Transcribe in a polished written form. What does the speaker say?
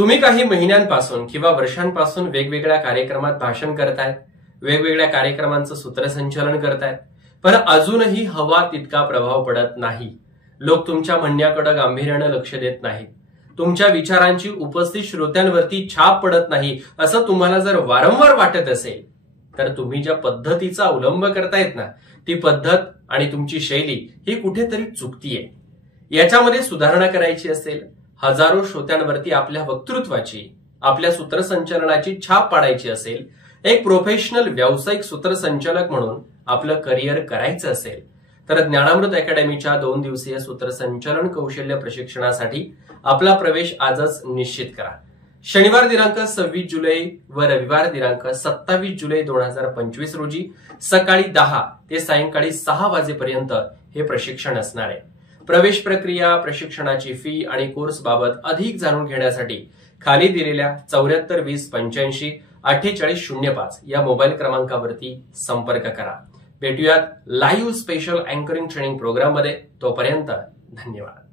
तुम्ही काही महिन्यांपासून किंवा वर्षांपासून वेगवेगळ्या कार्यक्रमात भाषण करतायत, वेगवेगळ्या कार्यक्रमांचं सूत्रसंचालन करतायत, पण अजूनही हवा तितका प्रभाव पडत नाही. लोक तुमच्या म्हणण्याकडे गांभीर्यानं लक्ष देत नाहीत. तुमच्या विचारांची उपस्थित श्रोत्यांवरती छाप पडत नाही असं तुम्हाला जर वारंवार वाटत असेल तर तुम्ही ज्या पद्धतीचा अवलंब करतायत ना, ती पद्धत आणि तुमची शैली ही कुठेतरी चुकतीये. याच्यामध्ये सुधारणा करायची असेल, हजारो श्रोत्यांवरती आपल्या वक्तृत्वाची, आपल्या सूत्रसंचालनाची छाप पाडायची असेल, एक प्रोफेशनल व्यावसायिक सूत्रसंचालक म्हणून आपलं करिअर करायचं असेल तर ज्ञानामृत अकॅडमीच्या 2 दिवसीय सूत्रसंचालन कौशल्य प्रशिक्षणासाठी आपला प्रवेश आजच निश्चित करा. शनिवार दिनांक 26 जुलै व रविवार दिनांक 27 जुलै 2025 रोजी सकाळी 10 ते सायंकाळी 6 वाजेपर्यंत हे प्रशिक्षण असणार आहे. प्रवेश प्रक्रिया, प्रशिक्षणाची फी आणि कोर्स बाबत अधिक जाणून घेण्यासाठी खाली दिलेल्या 74 20 85 4805 या मोबाईल क्रमांकावरती संपर्क करा. भेटूयात live special anchoring training programme मध्ये. तोपर्यंत धन्यवाद.